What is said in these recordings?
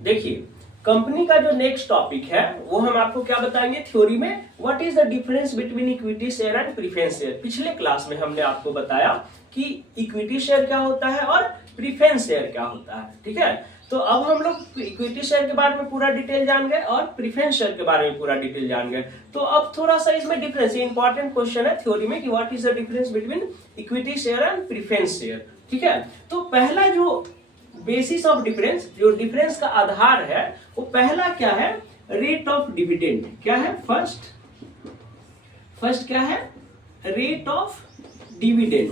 देखिए, कंपनी का जो नेक्स्ट टॉपिक है वो हम आपको क्या बताएंगे थ्योरी में, what is the difference between equity share and preference share. पिछले क्लास में हमने आपको बताया कि इक्विटी शेयर क्या होता है और प्रीफरेंस शेयर क्या होता है, ठीक है। तो अब हम लोग इक्विटी शेयर के बारे में पूरा डिटेल जान गए और प्रीफरेंस शेयर के बारे में पूरा डिटेल जान गए। तो अब थोड़ा सा इसमें डिफरेंस, इंपॉर्टेंट क्वेश्चन है थ्योरी में कि what is the difference between equity share and preference share, ठीक है। तो पहला जो बेसिस ऑफ डिफरेंस, जो डिफरेंस का आधार है, वो पहला क्या है, रेट ऑफ डिविडेंड। क्या है फर्स्ट क्या है, रेट ऑफ डिविडेंड,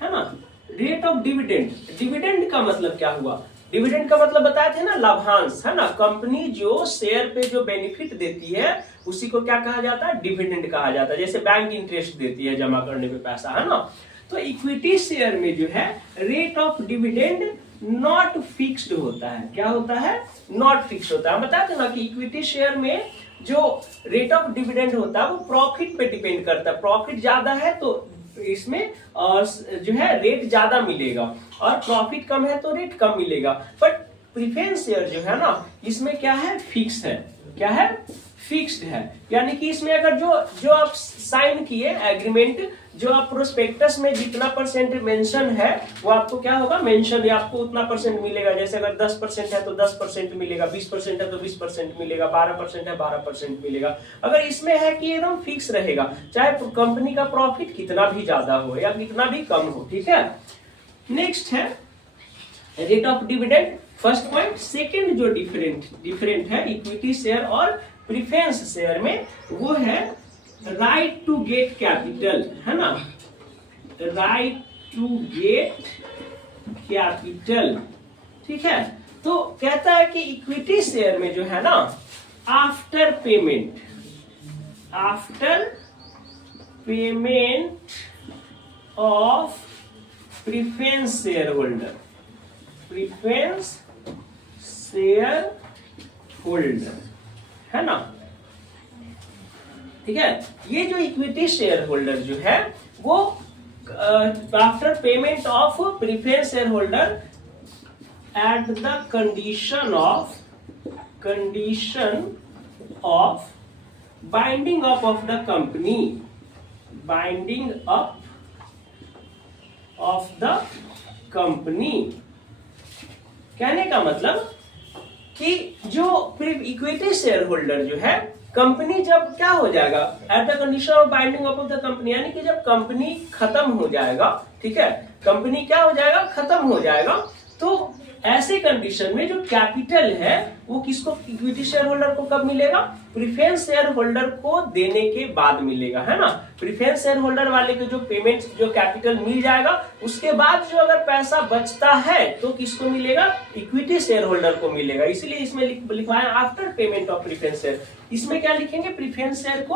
है ना। रेट ऑफ डिविडेंड, डिविडेंड का मतलब क्या हुआ, डिविडेंड का मतलब बताए थे ना, लाभांश, है ना। कंपनी जो शेयर पे जो बेनिफिट देती है उसी को क्या कहा जाता है, डिविडेंड कहा जाता है। जैसे बैंक इंटरेस्ट देती है जमा करने पे पैसा, है ना। तो इक्विटी शेयर में जो है rate of dividend not fixed होता है। क्या होता है, नॉट फिक्स होता है। हम बताते हैं ना कि इक्विटी शेयर में जो रेट ऑफ डिविडेंड होता है वो प्रॉफिट पे डिपेंड करता है। प्रॉफिट ज्यादा है तो इसमें जो है रेट ज्यादा मिलेगा, और प्रॉफिट कम है तो रेट कम मिलेगा। बट प्रीफरेंस शेयर जो है ना, इसमें क्या है, फिक्स है। क्या है, फिक्स्ड है। यानी कि इसमें अगर जो आप साइन किए एग्रीमेंट, जो आप प्रोस्पेक्टस में जितना परसेंट मेंशन है वो आपको क्या होगा, मेंशन, आपको उतना परसेंट मिलेगा। जैसे अगर 10% है तो 10% मिलेगा, 20% है तो 20% मिलेगा, 12% है 12% मिलेगा। अगर इसमें है कि एकदम फिक्स रहेगा, चाहे कंपनी का प्रॉफिट कितना भी ज्यादा हो या कितना भी कम हो, ठीक है। नेक्स्ट है rate of dividend, first point. Second जो डिफरेंट है इक्विटी शेयर और प्रीफरेंस शेयर में, वो है राइट टू गेट कैपिटल, है ना। राइट टू गेट कैपिटल, ठीक है। तो कहता है कि इक्विटी शेयर में जो है ना, after payment of preference share holder, है ना, ठीक है। ये जो इक्विटी शेयर होल्डर जो है वो after payment of preference share holder eight the condition of binding up of the company, binding up of the company. कहने का मतलब कि जो इक्विटी शेयर होल्डर जो है, कंपनी जब क्या हो जाएगा, eight the condition of binding of the company, यानी कि जब कंपनी खत्म हो जाएगा, ठीक है, कंपनी क्या हो जाएगा, खत्म हो जाएगा, तो ऐसे कंडीशन में जो कैपिटल है वो किसको, इक्विटी शेयर होल्डर को कब मिलेगा, प्रीफरेंस शेयर होल्डर को देने के बाद मिलेगा, है ना। प्रीफरेंस शेयर होल्डर वाले को जो पेमेंट, जो कैपिटल मिल जाएगा, उसके बाद जो अगर पैसा बचता है तो किसको मिलेगा, इक्विटी शेयर होल्डर को मिलेगा। इसलिए इसमें लिखवाया after payment of preference share. इसमें क्या लिखेंगे, प्रीफरेंस शेयर को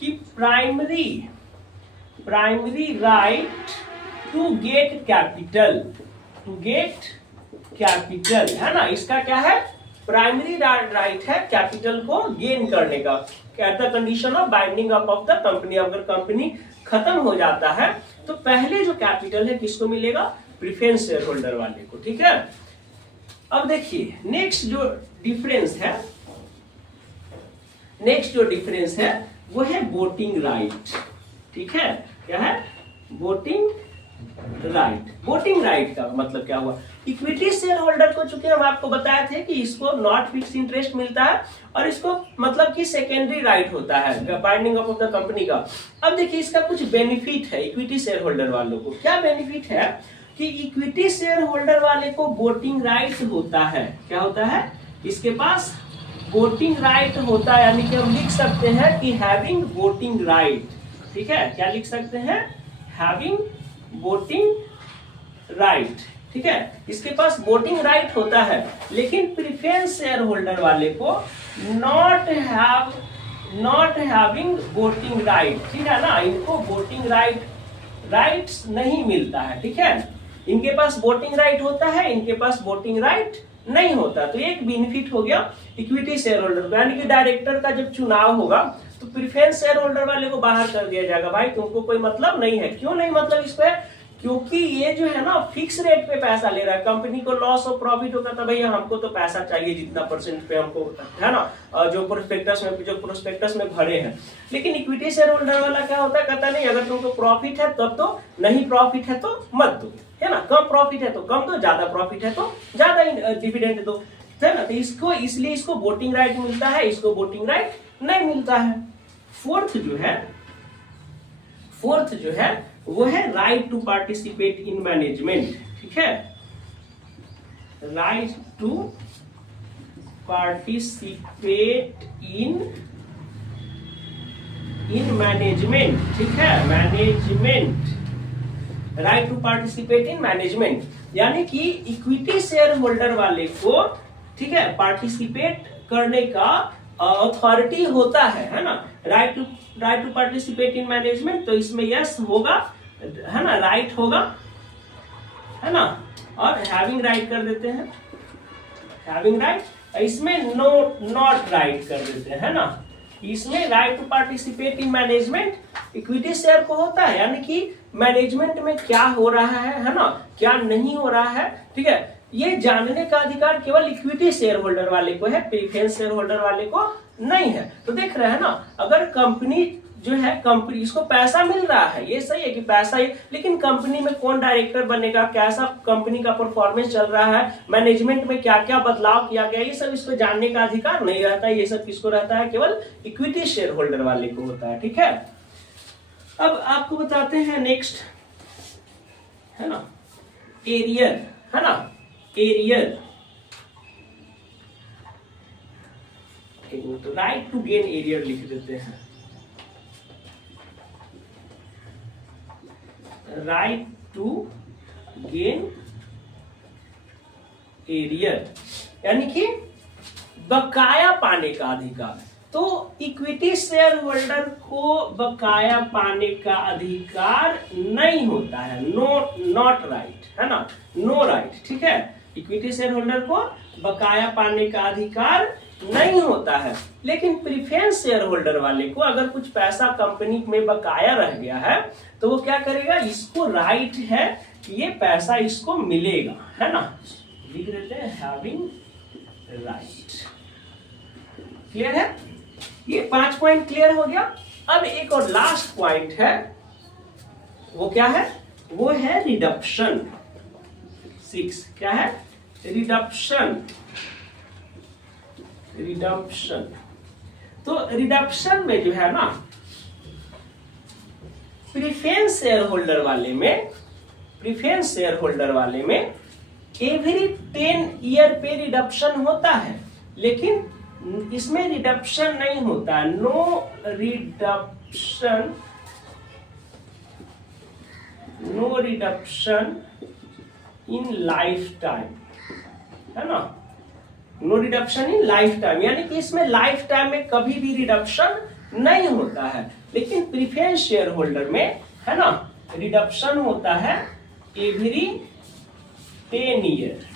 कि primary right to get capital, है ना। इसका क्या है, प्राइमरी राइट है कैपिटल को गेन करने का, at the condition of binding up of the company. अगर कंपनी खत्म हो जाता है तो पहले जो कैपिटल है किसको मिलेगा, प्रीफरेंस शेयर होल्डर वाले को, ठीक है। अब देखिए नेक्स्ट जो डिफरेंस है वो है वोटिंग राइट, ठीक है। क्या है, वोटिंग राइट का मतलब क्या हुआ, इक्विटी शेयर होल्डर को चूंकि हम आपको बताए थे कि इसको नॉट फिक्स इंटरेस्ट मिलता है और इसको मतलब कि सेकेंडरी राइट होता है बाइंडिंग ऑफ द कंपनी का। अब देखिए इसका कुछ बेनिफिट है इक्विटी शेयर होल्डर वालों को। क्या बेनिफिट है कि इक्विटी शेयर होल्डर वाले को वोटिंग राइट होता है। क्या होता है, इसके पास वोटिंग राइट होता है, यानी कि हम लिख सकते हैं कि हैविंग वोटिंग राइट, ठीक है। क्या लिख सकते हैं, हैविंग वोटिंग राइट, ठीक है। इसके पास वोटिंग राइट होता है, लेकिन प्रीफरेंस शेयर होल्डर वाले को नॉट हैविंग वोटिंग राइट, ठीक है ना। इनको वोटिंग राइट्स नहीं मिलता है, ठीक है। इनके पास वोटिंग राइट होता है, इनके पास वोटिंग राइट नहीं होता। तो एक बेनिफिट हो गया इक्विटी शेयर होल्डर को, यानी कि डायरेक्टर का जब चुनाव होगा तो प्रीफरेंस शेयर होल्डर वाले को बाहर कर दिया जाएगा, भाई तुमको कोई मतलब नहीं है। क्यों नहीं मतलब, इस पे क्योंकि ये जो है ना फिक्स रेट पे पैसा ले रहा है, कंपनी को लॉस और प्रॉफिट होगा तो भैया हमको तो पैसा चाहिए जितना परसेंट पे हमको, है ना, जो प्रोस्पेक्टस में भरे हैं। लेकिन इक्विटी शेयर होल्डर वाला क्या होता है, कहता नहीं अगर तुमको प्रॉफिट है तब तो, नहीं प्रॉफिट है तो मत दो, है ना, कम प्रॉफिट है तो कम दो, ज्यादा प्रॉफिट है तो ज्यादा डिविडेंड दो, है ना। तो इसको इसलिए इसको वोटिंग राइट मिलता है, इसको वोटिंग राइट नहीं मिलता है। फोर्थ जो है वो है right to participate in management, ठीक है, right to participate in management, ठीक है, management, right to participate in management, यानी कि इक्विटी शेयर होल्डर वाले को, ठीक है, पार्टिसिपेट करने का अथॉरिटी होता है ना, right to participate in management. तो इसमें यस होगा, है ना, राइट होगा, है ना, और हैविंग राइट कर देते हैं, हैविंग राइट, इसमें नो नॉट राइट कर देते हैं, है ना। इसमें right to participate in management equity share को होता है, यानी कि मैनेजमेंट में क्या हो रहा है ना, क्या नहीं हो रहा है, ठीक है, ये जानने का अधिकार केवल इक्विटी शेयर होल्डर वाले को है, प्रीफरेंस शेयर होल्डर वाले को नहीं है। तो देख रहे हैं ना, अगर कंपनी जो है, कंपनी इसको पैसा मिल रहा है, ये सही है कि पैसा ही, लेकिन कंपनी में कौन डायरेक्टर बनेगा, कैसा कंपनी का परफॉर्मेंस चल रहा है, मैनेजमेंट में क्या क्या बदलाव किया गया, ये सब इसको जानने का अधिकार नहीं रहता है। ये सब किसको रहता है, केवल इक्विटी शेयर होल्डर वाले को होता है, ठीक है। अब आपको बताते हैं नेक्स्ट, है ना, एरियर, है ना, एरियर, तो राइट टू गेन एरियर लिख देते हैं, राइट टू गेन एरियर, यानी कि बकाया पाने का अधिकार। तो इक्विटी शेयर होल्डर को बकाया पाने का अधिकार नहीं होता है, नॉट राइट, है ना, नो राइट, ठीक है। इक्विटी शेयर होल्डर को बकाया पाने का अधिकार नहीं होता है, लेकिन प्रीफरेंस शेयर होल्डर वाले को अगर कुछ पैसा कंपनी में बकाया रह गया है तो वो क्या करेगा, इसको राइट है कि ये पैसा इसको मिलेगा, है ना, लिख देते हैं हैविंग राइट। क्लियर है, ये 5 पॉइंट क्लियर हो गया। अब एक और लास्ट पॉइंट है, वो क्या है, वो है रिडक्शन। 6 क्या है, रिडक्शन, रिडम्पशन। तो रिडक्शन में जो है ना, प्रीफरेंस शेयर होल्डर वाले में एवरी 10 ईयर पे रिडक्शन होता है, लेकिन इसमें रिडक्शन नहीं होता, no reduction in life time, है ना, no reduction in life time, यानी कि इसमें लाइफ टाइम में कभी भी रिडक्शन नहीं होता है। लेकिन प्रीफरेंस शेयर होल्डर में, है ना, रिडक्शन होता है एवरी 10 ईयर,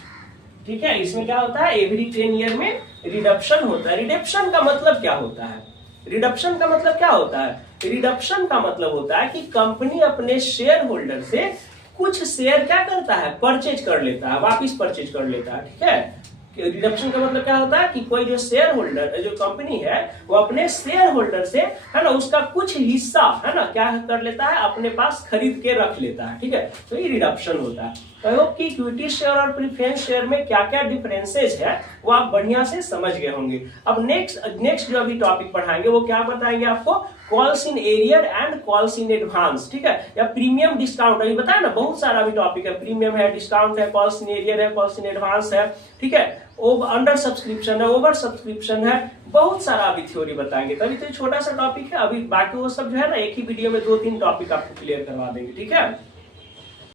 ठीक है। इसमें क्या होता है, एवरी 10 ईयर में रिडक्शन होता है। रिडक्शन का मतलब क्या होता है, रिडक्शन का मतलब क्या होता है, रिडक्शन का मतलब होता है कि कंपनी अपने शेयर होल्डर से कुछ शेयर क्या करता है, परचेज कर लेता है, वापिस परचेज कर लेता है, ठीक है। रिडक्शन का मतलब क्या होता है कि कोई जो शेयर होल्डर, जो कंपनी है, वो अपने शेयर होल्डर से, है ना, उसका कुछ हिस्सा, है ना, क्या कर लेता है, अपने पास खरीद के रख लेता है, ठीक है। तो ये रिडक्शन होता है। आई होप कि इक्विटी शेयर और प्रीफरेंस शेयर में क्या क्या डिफरेंसेस है वो आप बढ़िया से समझ गए होंगे। अब नेक्स्ट जो अभी टॉपिक पढ़ाएंगे वो क्या बताएंगे आपको, calls in arrear and calls in advance, ठीक है, या प्रीमियम डिस्काउंट। अभी बताया ना, बहुत सारा भी टॉपिक है, प्रीमियम है, डिस्काउंट है, कॉल्स इन एरियर है, कॉल्स इन एडवांस है, ठीक है, अंडर सब्सक्रिप्शन है, ओवर सब्सक्रिप्शन है, बहुत सारा अभी थ्योरी बताएंगे। तभी तो छोटा सा टॉपिक है, अभी बाकी वो सब जो है ना एक ही वीडियो में 2-3 टॉपिक आपको क्लियर करवा देंगे, ठीक है।